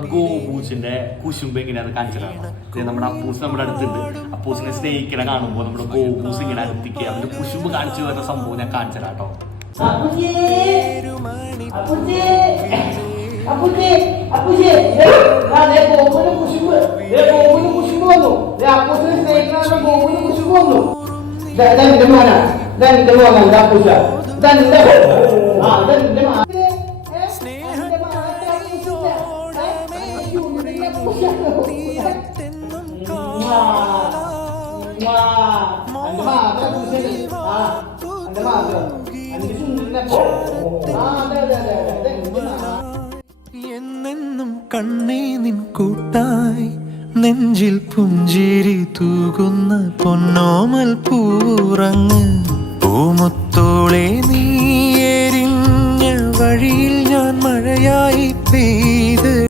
ഗോപൂസിന്റെ കുശുമ്പ് എങ്ങനെയാണ് കാണിച്ചതാണ്. നമ്മുടെ അപ്പൂസ് നമ്മുടെ അടുത്തുണ്ട്. അപ്പൂസിനെ സ്നേഹിക്കണ കാണുമ്പോൾ നമ്മുടെ ഗോപൂസ് ഇങ്ങനെ അടുത്തിക്കുക അവന്റെ കുശുമ്പ് കാണിച്ചു വരുന്ന സംഭവം ഞാൻ കാണിച്ചതാ കേട്ടോ മോനാ എന്നെന്നും കണ്ണേ നിൻ കൂട്ടായി നെഞ്ചിൽ പുഞ്ചിരി തൂകുന്ന പൊന്നോമൽ പൂറങ്ങ്. പൂമുത്തോളെ നീ എരിഞ്ഞ വഴിയിൽ ഞാൻ മഴയായി പെയ്ത്